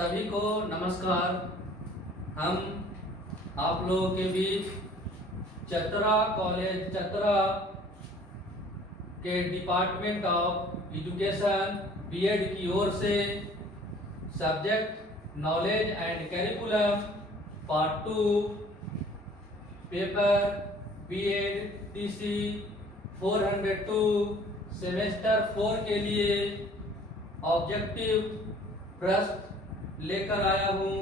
सभी को नमस्कार। हम आप लोगों के बीच चतरा कॉलेज चतरा के डिपार्टमेंट ऑफ एजुकेशन बीएड की ओर से subject knowledge and curriculum part 2 paper BEd TC 402 semester 4 के लिए ऑब्जेक्टिव प्रश्न लेकर आया हूं।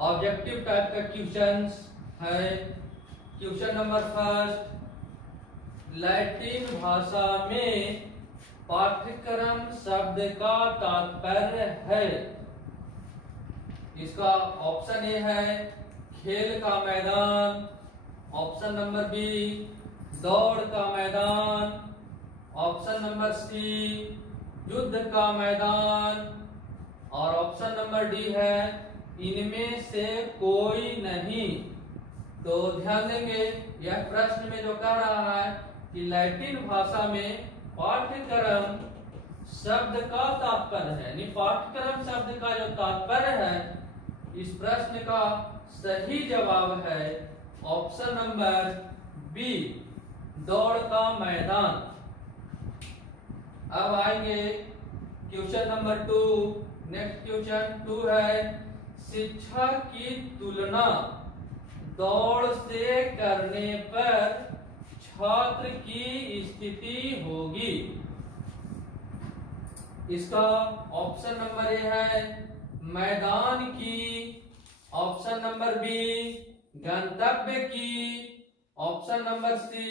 ऑब्जेक्टिव टाइप का क्वेश्चंस है। क्वेश्चन नंबर फर्स्ट, लैटिन भाषा में पाठ्यक्रम शब्द का तात्पर्य है। इसका ऑप्शन ए है खेल का मैदान, ऑप्शन नंबर बी दौड़ का मैदान, ऑप्शन नंबर सी युद्ध का मैदान और ऑप्शन नंबर डी है इनमें से कोई नहीं। तो ध्यान देंगे, यह प्रश्न में जो कह रहा है कि लैटिन भाषा में पाठ्यक्रम शब्द का तात्पर्य है, यानी पाठ्यक्रम शब्द का जो तात्पर्य है, इस प्रश्न का सही जवाब है ऑप्शन नंबर बी दौड़ का मैदान। अब आएंगे क्वेश्चन नंबर 2। नेक्स्ट क्वेश्चन 2 है शिक्षा की तुलना दौड़ से करने पर छात्र की स्थिति होगी। इसका ऑप्शन नंबर ए है मैदान की, ऑप्शन नंबर बी गंतव्य की, ऑप्शन नंबर सी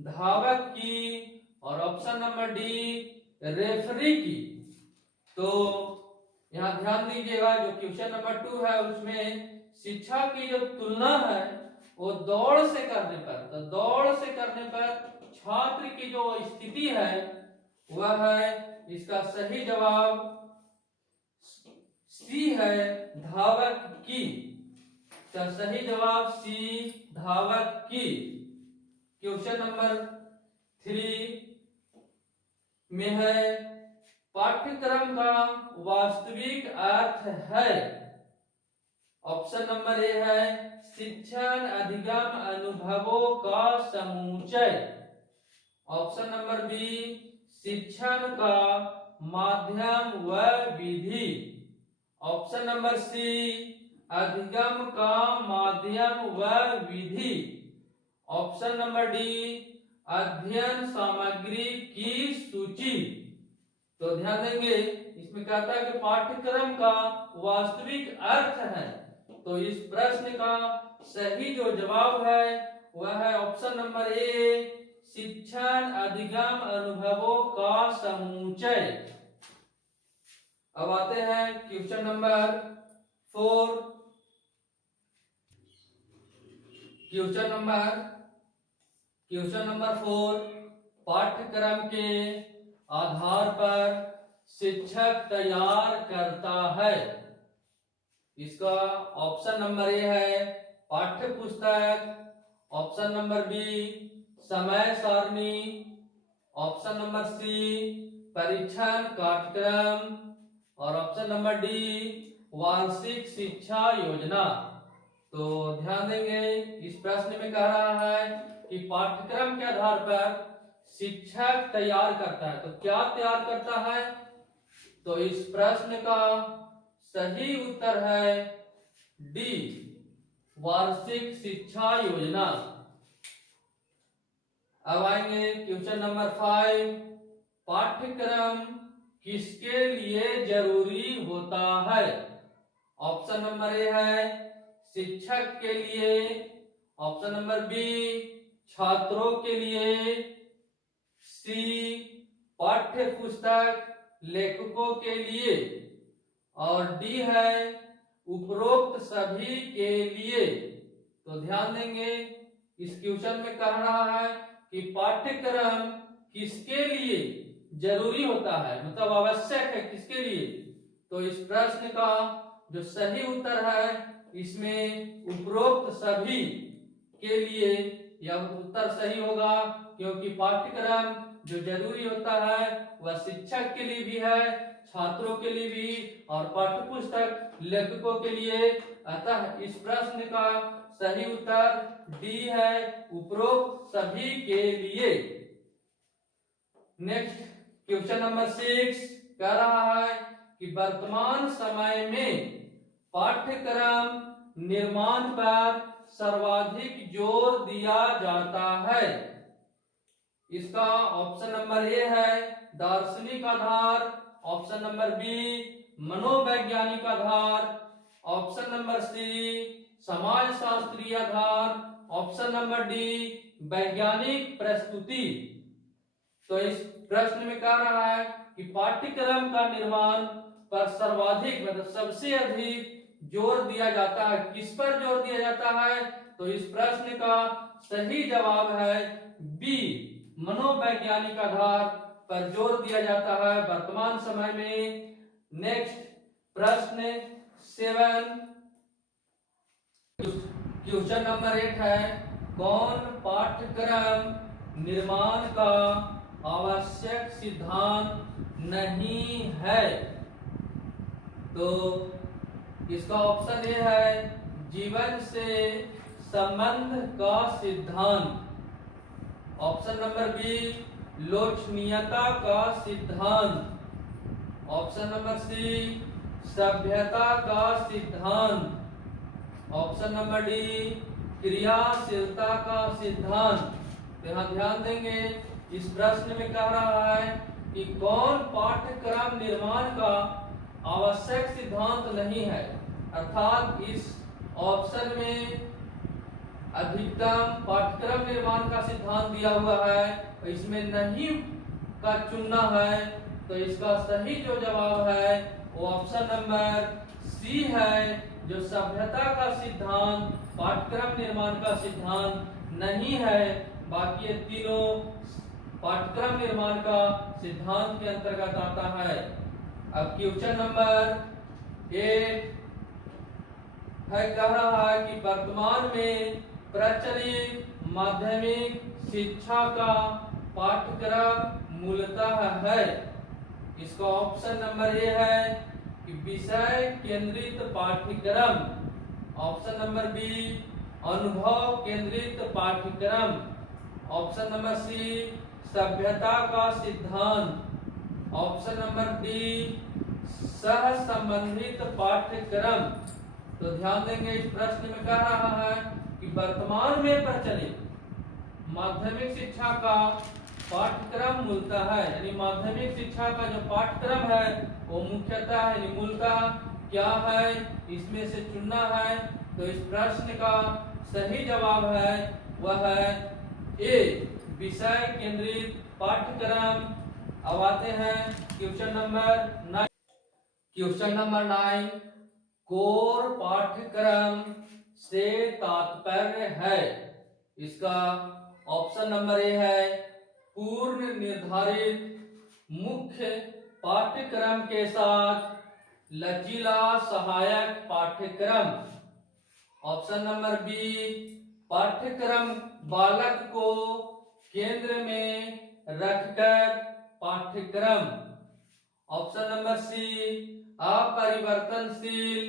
धावक की और ऑप्शन नंबर डी रेफरी की। तो यहां ध्यान दीजिएगा, जो क्वेश्चन नंबर 2 है उसमें शिक्षा की जो तुलना है वो दौड़ से करने पर, तो दौड़ से करने पर छात्र की जो स्थिति है वह है, इसका सही जवाब सी है धावक की। तो सही जवाब सी धावक की। क्वेश्चन नंबर 3 में है पाठ्यक्रम का वास्तविक अर्थ है। ऑप्शन नंबर ए है शिक्षण अधिगम अनुभवों का समुच्चय, ऑप्शन नंबर बी शिक्षण का माध्यम व विधि, ऑप्शन नंबर सी अधिगम का माध्यम व विधि, ऑप्शन नंबर डी अध्ययन सामग्री की सूची। तो ध्यान देंगे, इसमें कहता है कि पाठ्यक्रम का वास्तविक अर्थ है, तो इस प्रश्न का सही जो जवाब है वह है ऑप्शन नंबर ए शिक्षण अधिगम अनुभवों का समुच्चय। अब आते हैं क्वेश्चन नंबर 4। क्वेश्चन नंबर 4 पाठ्यक्रम के आधार पर शिक्षक तैयार करता है। इसका ऑप्शन नंबर ए है पाठ्य पुस्तक, ऑप्शन नंबर बी समय सारणी, ऑप्शन नंबर सी परीक्षण कार्यक्रम और ऑप्शन नंबर डी वार्षिक शिक्षा योजना। तो ध्यान देंगे, इस प्रश्न में कह रहा है कि पाठ्यक्रम के आधार पर शिक्षक तैयार करता है। तो क्या तैयार करता है? तो इस प्रश्न का सही उत्तर है डी वार्षिक शिक्षा योजना। अब आएंगे क्वेश्चन नंबर 5 पाठ्यक्रम किसके लिए जरूरी होता है। ऑप्शन नंबर ए है शिक्षक के लिए, ऑप्शन नंबर बी छात्रों के लिए, सी पाठ्य पुस्तक लेखकों के लिए और डी है उपरोक्त सभी के लिए। तो ध्यान देंगे, इस क्वेश्चन में कह रहा है कि पाठ्यक्रम किसके लिए जरूरी होता है, मतलब आवश्यक है किसके लिए। तो इस प्रश्न का जो सही उत्तर है इसमें उपरोक्त सभी के लिए यह उत्तर सही होगा, क्योंकि पाठ्यक्रम जो जरूरी होता है वह शिक्षक के लिए भी है, छात्रों के लिए भी और पाठ्य पुस्तक लेखकों के लिए। अतः इस प्रश्न का सही उत्तर डी है, उपरोक्त सभी के लिए। नेक्स्ट क्वेश्चन नंबर 6 कह रहा है कि वर्तमान समय में पाठ्यक्रम निर्माण पर सर्वाधिक जोर दिया जाता है। इसका ऑप्शन नंबर ए है दार्शनिक आधार, ऑप्शन नंबर बी मनोवैज्ञानिक आधार, ऑप्शन नंबर सी समाज शास्त्रीय आधार, ऑप्शन नंबर डी वैज्ञानिक प्रस्तुति। तो इस प्रश्न में कह रहा है कि पाठ्यक्रम का निर्माण पर सर्वाधिक मतलब सबसे अधिक जोर दिया जाता है। किस पर जोर दिया जाता है? तो इस प्रश्न का सही जवाब है बी मनोवैज्ञानिक आधार पर जोर दिया जाता है वर्तमान समय में। नेक्स्ट प्रश्न 7 क्वेश्चन नंबर 8 है कौन पाठ्यक्रम निर्माण का आवश्यक सिद्धांत नहीं है? तो इसका ऑप्शन ए है जीवन से संबंध का सिद्धांत, ऑप्शन नंबर बी लोचनीयता का सिद्धांत, ऑप्शन नंबर सी सभ्यता का सिद्धांत, ऑप्शन नंबर डी क्रियाशीलता का सिद्धांत। तो यहाँ ध्यान देंगे इस प्रश्न में कह रहा है कि कौन पाठ्यक्रम निर्माण का आवश्यक सिद्धांत नहीं है, अर्थात इस ऑप्शन में अधिकतम पाठ्यक्रम निर्माण का सिद्धांत दिया हुआ है, इसमें नहीं का चुनना है। तो इसका सही जो जवाब है वो ऑप्शन नंबर सी है, जो सभ्यता का सिद्धांत पाठ्यक्रम निर्माण का सिद्धांत नहीं है। बाकी ये तीनों पाठ्यक्रम निर्माण का सिद्धांत के अंतर्गत आता है। अब क्वेश्चन नंबर 8 है कह रहा है कि वर्तमान में प्रचलित माध्यमिक शिक्षा का पाठ्यक्रम मूलतः है। इसका ऑप्शन नंबर ए है कि विषय केंद्रित पाठ्यक्रम, ऑप्शन नंबर बी अनुभव केंद्रित पाठ्यक्रम, ऑप्शन नंबर सी सभ्यता का सिद्धांत, ऑप्शन नंबर डी सह संबंधित पाठ्यक्रम। तो ध्यान देंगे इस प्रश्न में कह रहा है कि वर्तमान में प्रचलित माध्यमिक शिक्षा का पाठ्यक्रम मूलतः है, यानी माध्यमिक शिक्षा का जो पाठ्यक्रम है वो मुख्यतः यानी मूलतः क्या है, इसमें से चुनना है। तो इस प्रश्न का सही जवाब है वह है ए विषय केंद्रित पाठ्यक्रम। अब आते हैं question number 9। Question number 9 core पाठ्यक्रम से तात्पर्य है। इसका ऑप्शन नंबर ए है पूर्ण निर्धारित मुख्य पाठ्यक्रम के साथ लचीला सहायक पाठ्यक्रम, ऑप्शन नंबर बी पाठ्यक्रम बालक को केंद्र में रखकर पाठ्यक्रम, ऑप्शन नंबर सी अपरिवर्तनशील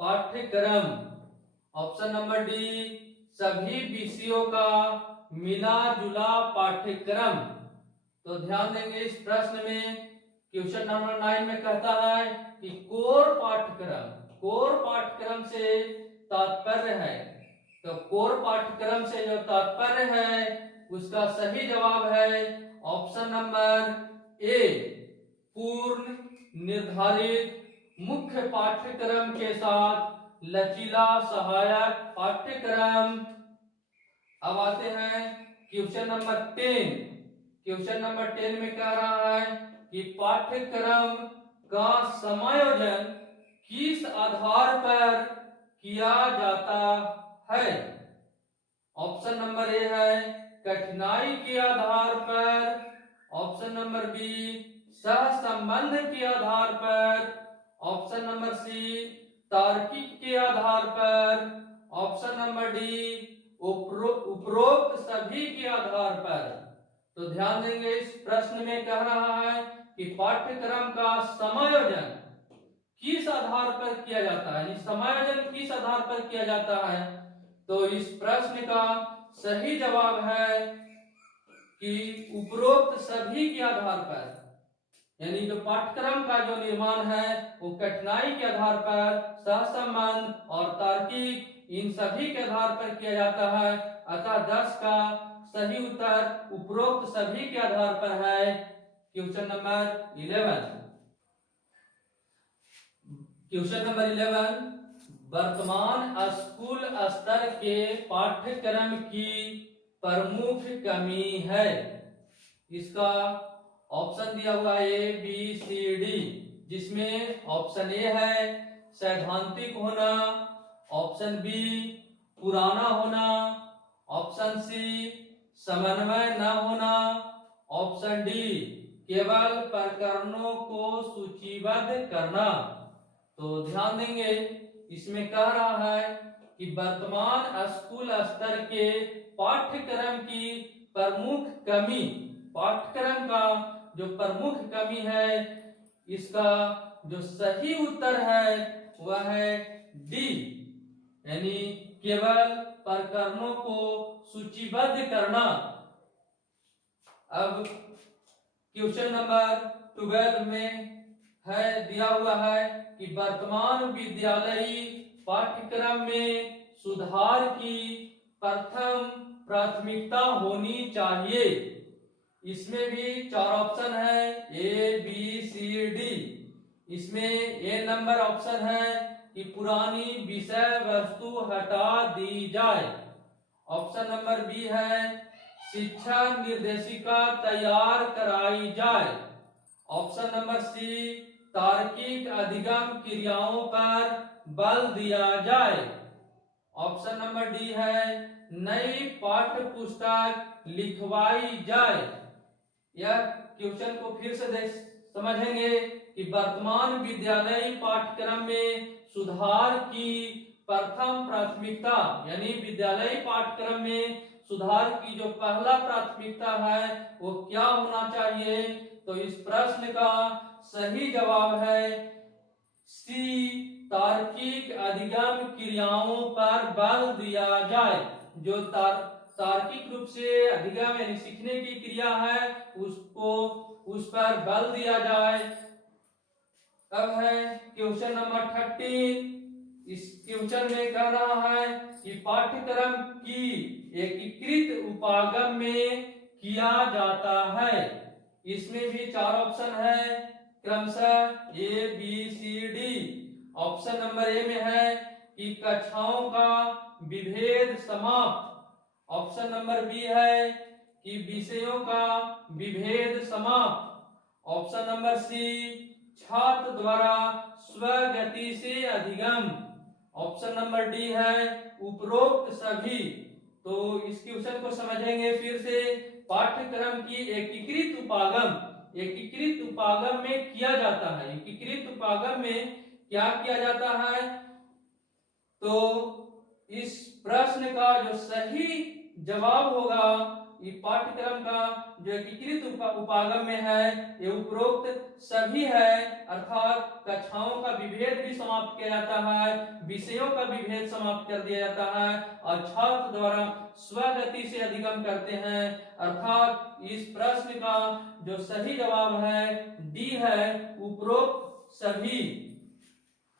पाठ्यक्रम, ऑप्शन नंबर डी सभी विषयों का मिला जुला पाठ्यक्रम। तो ध्यान देंगे इस प्रश्न में क्वेश्चन नंबर 9 में कहता है कि कोर पाठ्यक्रम से तात्पर्य है। तो कोर पाठ्यक्रम से जो तात्पर्य है उसका सही जवाब है ऑप्शन नंबर ए पूर्ण निर्धारित मुख्य पाठ्यक्रम के साथ लचीला सहायक पाठ्यक्रम। अब आते हैं क्वेश्चन नंबर 10। क्वेश्चन नंबर 10 में कह रहा है कि पाठ्यक्रम का समायोजन किस आधार पर किया जाता है। ऑप्शन नंबर ए है कठिनाई के आधार पर, ऑप्शन नंबर बी सहसंबंध के आधार पर, ऑप्शन नंबर सी तार्किक के आधार पर, ऑप्शन नंबर डी उपरोक्त सभी के आधार पर। तो ध्यान देंगे इस प्रश्न में कह रहा है कि पाठ्यक्रम का समायोजन किस आधार पर किया जाता है, समायोजन किस आधार पर किया जाता है। तो इस प्रश्न का सही जवाब है कि उपरोक्त सभी के आधार पर, यानी जो पाठ्यक्रम का जो निर्माण है वो कठिनाई के आधार पर, सहसंबंध और तार्किक इन सभी के आधार पर किया जाता है। अतः 10 का सही उत्तर उपरोक्त सभी के आधार पर है। Question number 11। क्वेश्चन नंबर 11, वर्तमान स्कूल स्तर के पाठ्यक्रम की प्रमुख कमी है। इसका ऑप्शन दिया हुआ ए बी सी डी, जिसमें ऑप्शन ए है सैद्धांतिक होना, ऑप्शन बी पुराना होना, ऑप्शन सी समन्वय न होना, ऑप्शन डी केवल प्रकरणों को सूचीबद्ध करना। तो ध्यान देंगे, इसमें कह रहा है कि वर्तमान स्कूल स्तर के पाठ्यक्रम की प्रमुख कमी, पाठ्यक्रम का जो प्रमुख कमी है, इसका जो सही उत्तर है वह है डी, यानी केवल प्रकरणों को सूचीबद्ध करना। अब क्वेश्चन नंबर 12 में है दिया हुआ है कि वर्तमान विद्यालयी पाठ्यक्रम में सुधार की प्रथम प्राथमिकता होनी चाहिए। इसमें भी 4 ऑप्शन है, ए बी सी डी। इसमें ए नंबर ऑप्शन है कि पुरानी विषय वस्तु हटा दी जाए। ऑप्शन नंबर बी है शिक्षा निर्देशिका तैयार कराई जाए। ऑप्शन नंबर सी तार्किक अधिगम क्रियाओं पर बल दिया जाए। ऑप्शन नंबर डी है नई पाठ्य पुस्तक लिखवाई जाए। यह क्वेश्चन को फिर से समझेंगे कि वर्तमान विद्यालयी पाठ्यक्रम में सुधार की प्रथम प्राथमिकता, यानी विद्यालयी पाठ्यक्रम में सुधार की जो पहला प्राथमिकता है वो क्या होना चाहिए। तो इस प्रश्न का सही जवाब है सी तार्किक अधिगम क्रियाओं पर बल दिया जाए। जो तार्किक रूप से अधिगम यानी सीखने की क्रिया है उसको उस पर बल दिया जाए। अब है क्वेश्चन नंबर 13। इस क्वेश्चन में कह रहा है कि पाठ्यक्रम की एकीकृत उपागम में किया जाता है। इसमें भी 4 ऑप्शन है, क्रमशः A B C D. Option number A में है कि कक्षाओं का विभेद समाप्त। ऑप्शन नंबर बी है कि विषयों का विभेद समाप्त। ऑप्शन नंबर सी छात्र द्वारा स्वगति से अधिगम। ऑप्शन नंबर डी है उपरोक्त सभी। तो इस क्वेश्चन को समझेंगे फिर से। पाठ्यक्रम की एकीकृत उपागम, एकीकृत उपागम में किया जाता है। एकीकृत उपागम में क्या किया जाता है। तो इस प्रश्न का जो सही जवाब होगा, ये पाठ्यक्रम का जो एकीकृत उपागम में है ये उपरोक्त सभी है, अर्थात कक्षाओं का विभेद भी समाप्त किया जाता है, विषयों का विभेद समाप्त कर दिया जाता है और छात्र द्वारा स्वगति से अधिगम करते हैं। अर्थात इस प्रश्न का जो सही जवाब है डी है, उपरोक्त सभी।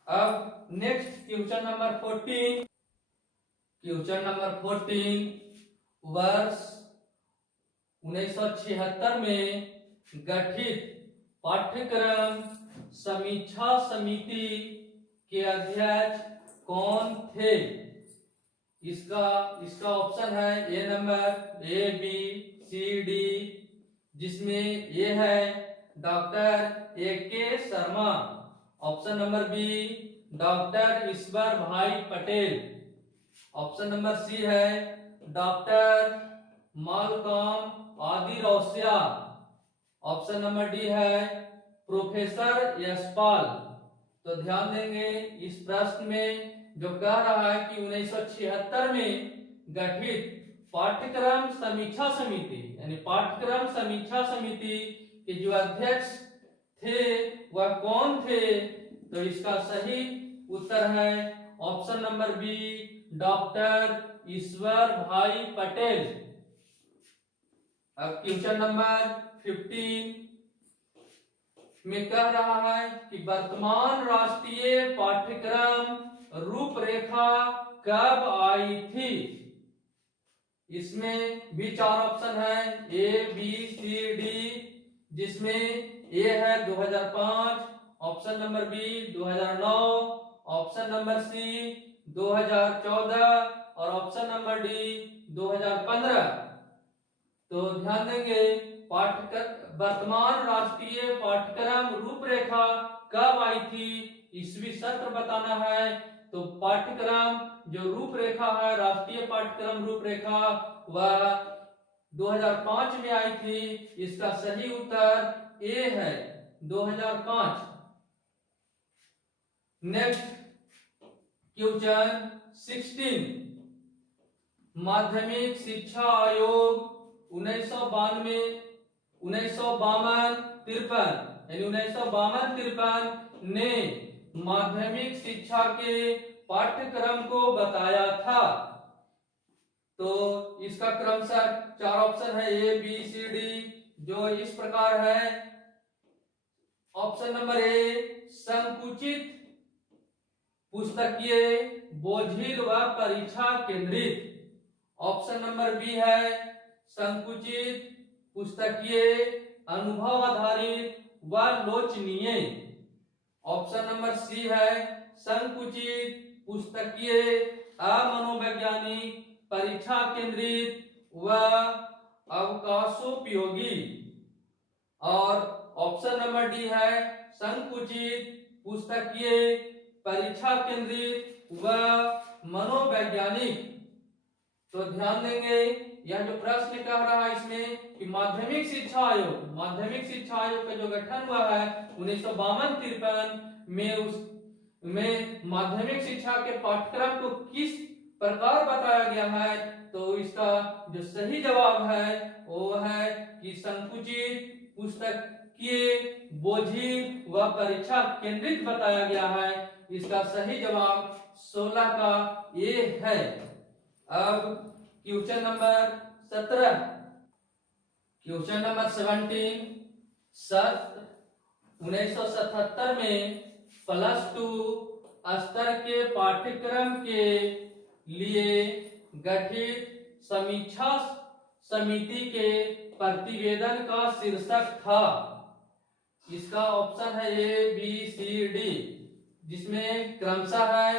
अब next question number 14। Question number 14 वर्ष 1976 में गठित पाठ्यक्रम समीक्षा समिति के अध्यक्ष कौन थे। इसका ऑप्शन है A number A B C D, जिसमें ए है doctor A K Sharma. Option number B doctor Ishwar Bhai Patel. Option number C है doctor Malcolm Adiseshiah. Option number D है प्रोफेसर यशपाल। तो ध्यान देंगे इस प्रश्न में जो कह रहा है कि 1976 में गठित पाठ्यक्रम समीक्षा समिति, यानी पाठ्यक्रम समीक्षा समिति के जो अध्यक्ष थे वह कौन थे? तो इसका सही उत्तर है option number B, doctor Ishwar Bhai Patel. अब क्वेश्चन नंबर 15 में कह रहा है कि वर्तमान राष्ट्रीय पाठ्यक्रम रूपरेखा कब आई थी? इसमें भी 4 ऑप्शन है, ए बी सी डी, जिसमें ए है 2005, option number B 2009, option number C 2014 और ऑप्शन नंबर डी 2015। तो ध्यान देंगे, पाठ्यक्रम वर्तमान राष्ट्रीय पाठ्यक्रम रूपरेखा कब आई थी, ईस्वी सत्र बताना है। तो पाठ्यक्रम जो रूपरेखा है, राष्ट्रीय पाठ्यक्रम रूपरेखा, वह 2005 में आई थी। इसका सही उत्तर ए है 2005। नेक्स्ट क्वेश्चन 16, माध्यमिक शिक्षा आयोग 1952-53 ने माध्यमिक शिक्षा के पाठ्यक्रम को बताया था। तो इसका क्रमशः 4 ऑप्शन है, ए बी सी डी, जो इस प्रकार है। ऑप्शन नंबर ए संकुचित, पुस्तकीय, बोझिल व परीक्षा केंद्रित। ऑप्शन नंबर बी है संकुचित, पुस्तकीय, अनुभव आधारित व लोचनीय। ऑप्शन नंबर सी है संकुचित, पुस्तकीय, अमनोवैज्ञानिक, परीक्षा केंद्रित व अवकाशोपयोगी। और ऑप्शन नंबर डी है संकुचित, पुस्तकीय, परीक्षा केंद्रित व मनोवैज्ञानिक। तो ध्यान देंगे, यह जो प्रश्न कह रहा है इसमें कि माध्यमिक शिक्षा आयोग का जो गठन हुआ है 1952-53 में, उसमें माध्यमिक शिक्षा के पाठ्यक्रम को किस प्रकार बताया गया है। तो इसका जो सही जवाब है वो है कि संकुचित, पुस्तकीय, बोझिल व परीक्षा केंद्रित बताया गया है। इसका सही जवाब 16 का ए है। अब क्वेश्चन नंबर 17, क्वेश्चन नंबर 17, 1977 में +2 स्तर के पाठ्यक्रम के लिए गठित समीक्षा समिति के प्रतिवेदन का शीर्षक था। इसका ऑप्शन है ए बी सी डी, जिसमें क्रमशः है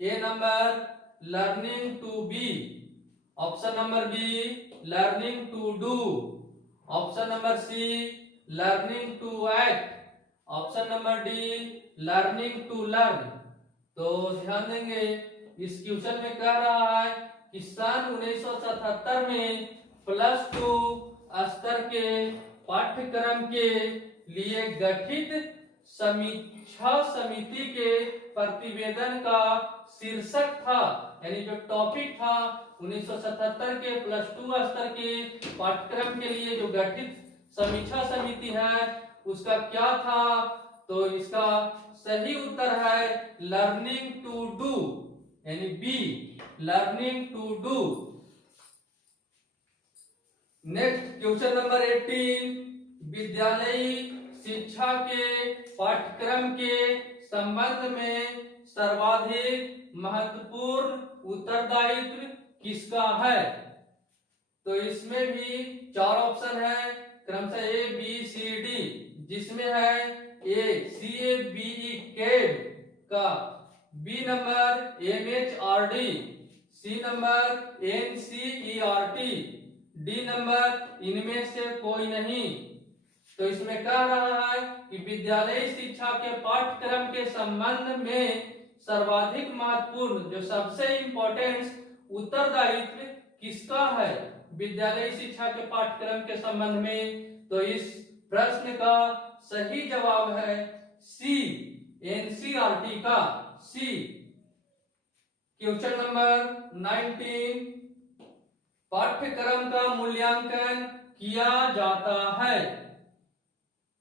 A number learning to be, option number B learning to do, option number C learning to act, option number D learning to learn. तो ध्यान देंगे, इस क्वेश्चन में कह रहा है कि सन 1977 में +2 स्तर के पाठ्यक्रम के लिए गठित समीक्षा समिति के प्रतिवेदन का शीर्षक था, यानी जो टॉपिक था 1977 के +2 स्तर के पाठ्यक्रम के लिए जो गठित समीक्षा समिति है उसका क्या था। तो इसका सही उत्तर है लर्निंग टू डू, यानी B learning to do. Next question number 18, विद्यालयी शिक्षा के पाठ्यक्रम के संबंध में सर्वाधिक महत्वपूर्ण उत्तरदायित्व किसका है। तो इसमें भी 4 ऑप्शन है, क्रमशः ए बी सी डी, जिसमें है ए CABE कैब का, बी नंबर MHRD, सी नंबर NCERT, डी नंबर इनमें से कोई नहीं। तो इसमें कह रहा है कि विद्यालयी शिक्षा के पाठ्यक्रम के संबंध में सर्वाधिक महत्वपूर्ण, जो सबसे इंपॉर्टेंट उत्तरदायित्व किसका है विद्यालयी शिक्षा के पाठ्यक्रम के संबंध में। तो इस प्रश्न का सही जवाब है सी NCERT का, सी। क्वेश्चन नंबर 19, पाठ्यक्रम का मूल्यांकन किया जाता है।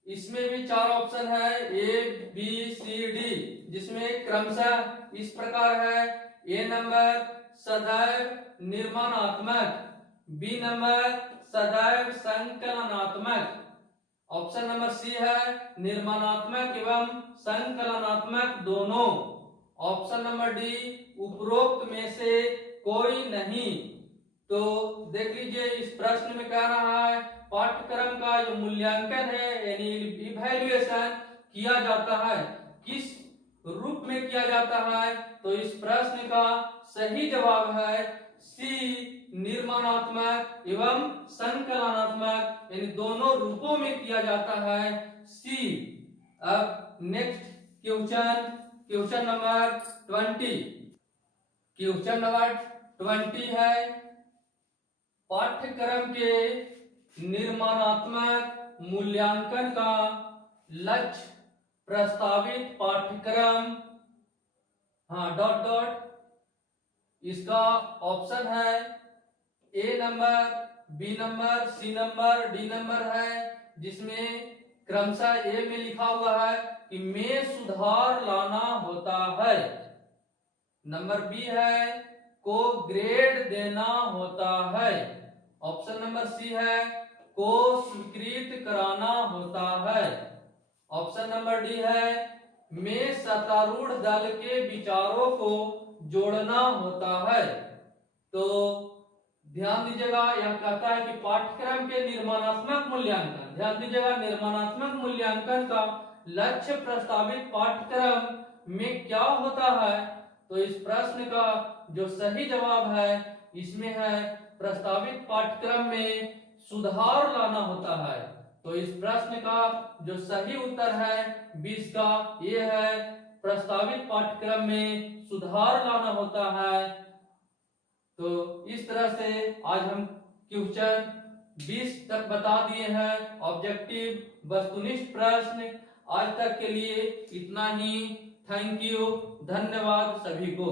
इसमें भी 4 ऑप्शन है, ए बी सी डी, जिसमें क्रमशः इस प्रकार है। ए नंबर सदैव निर्माणात्मक, बी नंबर सदैव संकलनात्मक, ऑप्शन नंबर सी है निर्माणात्मक एवं संकलनात्मक दोनों, ऑप्शन नंबर डी उपरोक्त में से कोई नहीं। तो देख लीजिए इस प्रश्न में कह रहा है पाठ्यक्रम का जो मूल्यांकन है यानी इवैल्यूएशन किया जाता है, किस रूप में किया जाता है? तो इस प्रश्न का सही जवाब है सी, निर्माणात्मक एवं संकलनात्मक, यानी दोनों रूपों में किया जाता है, सी। अब next question number 20। Question number 20 है पाठ्यक्रम के निर्माणात्मक मूल्यांकन का लक्ष्य प्रस्तावित पाठ्यक्रम, डॉट डॉट, इसका ऑप्शन है A number, B number, C number, D number है, जिसमें क्रमशः ए में लिखा हुआ है कि में सुधार लाना होता है, नंबर बी है को ग्रेड देना होता है, ऑप्शन नंबर सी है को स्वीकृत कराना होता है, ऑप्शन नंबर डी है में सत्तारूढ़ दल के विचारों को जोड़ना होता है। तो ध्यान दीजिएगा, यह कहता है कि पाठ्यक्रम के निर्माणात्मक मूल्यांकन, ध्यान दीजिएगा, निर्माणात्मक मूल्यांकन का लक्ष्य प्रस्तावित पाठ्यक्रम में क्या होता है? तो इस प्रश्न का जो सही जवाब है इसमें है प्रस्तावित पाठ्यक्रम में सुधार लाना होता है। तो इस प्रश्न का जो सही उत्तर है 20 का ये है प्रस्तावित पाठ्यक्रम में सुधार लाना होता है। तो इस तरह से आज हम क्वेश्चन 20 तक बता दिए हैं, ऑब्जेक्टिव वस्तुनिष्ठ प्रश्न। आज तक के लिए इतना ही। थैंक यू, धन्यवाद सभी को।